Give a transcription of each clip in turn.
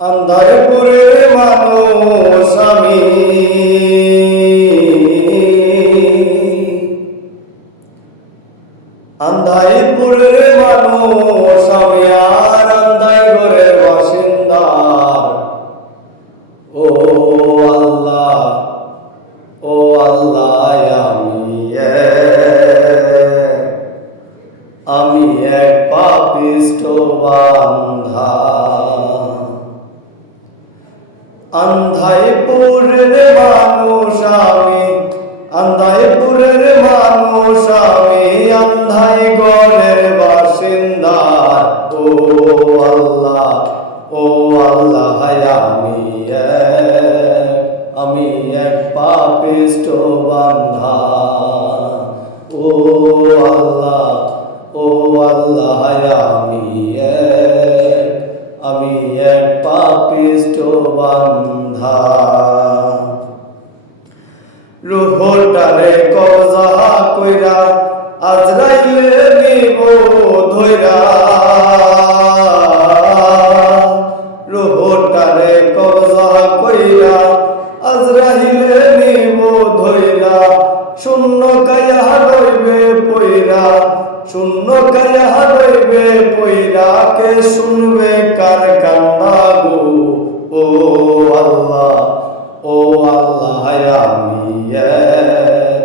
আন্ধারপুরে মানুষ আমি। আন্ধাইপুরের মানুষ আমি আর আন্ধাই ঘরের বাসিন্দা। ও আল্লাহ ও আল্লাহ আমি আমি এক পাপিষ্ট বান্ধা আন্ধাইপুরের মানুষ আমি, আন্ধাইপুরের মানুষ আমি, আন্ধাই গড়ের বাসিন্দার ও আল্লাহ ও আল্লাহ আমি আমি এক পাপিষ্ট বান্ধা ও আল্লাহ রুহটারে কবজা কইরা আজরাইলে নিব ধইরা। রুহটারে কবজা কইরা আজরাইলে নিব ধইরা। শূন্য কায়া রইবে পইরা, শূন্য কায়া রইবে পইরা, কে শুনবে কার কান্না গো? ও আল্লাহ ও আল্লাহ। এক,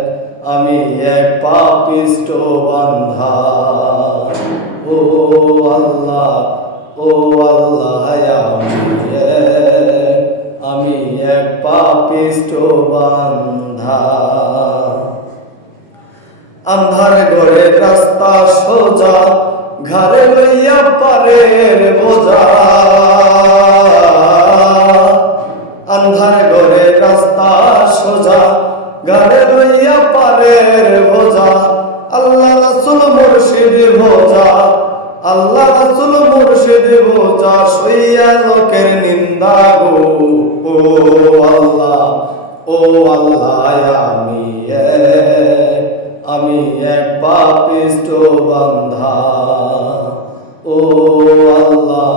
আমি এক পাপিষ্ট বান্ধা ও আল্লাহ ও আল্লাহ, আমি এক আমি এক পাপিষ্ট বান্ধা আন্ধার ঘরে রাস্তা সোজা ঘরে লইয়া পারের বোঝা। ভোজা আল্লাহ রাসুল মুর্শিদ ভোজা সইয়া লোকের নিন্দা গো। ও আল্লাহ ও আল্লাহ, আমি আমি এক পাপিষ্ট বান্ধা ও আল্লাহ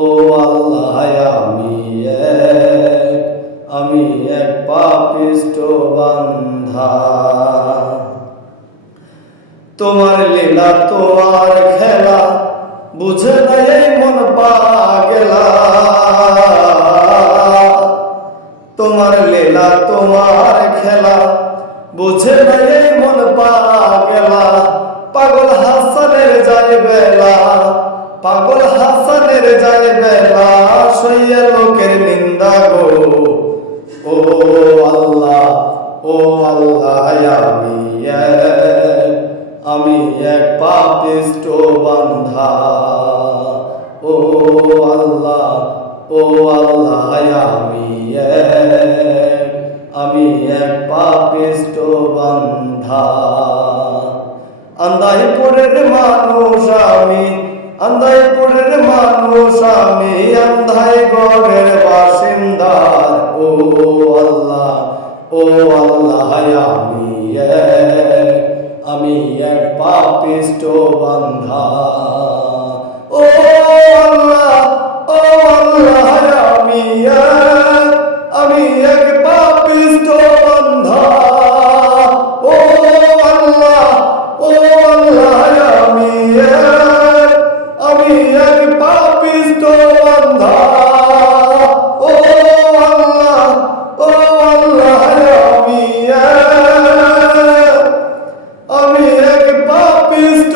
ও আল্লাহ, আমি এক তোমার লীলা তোমার খেলা, বুঝে নাই মন পাগেলা। তোমার লীলা, তোমার খেলা, বুঝে নাই মন পাগেলা। পাগল হাসানের যায় বেলা, পাগল হাসানের যায় বেলা, সইয়া লোকের নিন্দা গো। ও আল্লাহ ও আল্লাহ, আমি আমি এক পাপিষ্ট বান্ধা ও আল্লাহ ও আল্লাহ, আমি এক আমি এক পাপিষ্ট বান্ধা আন্দাইপুরের মানুষ আমি আন্দাইপুরের মানুষ আমি আন্ধাই গড়ের বাসিন্দার ও আল্লাহ ও আল্লাহ, আমি এক। আমি এক পাপিষ্ট বান্ধা ও আল্লাহ! আমি এক পাপিষ্ট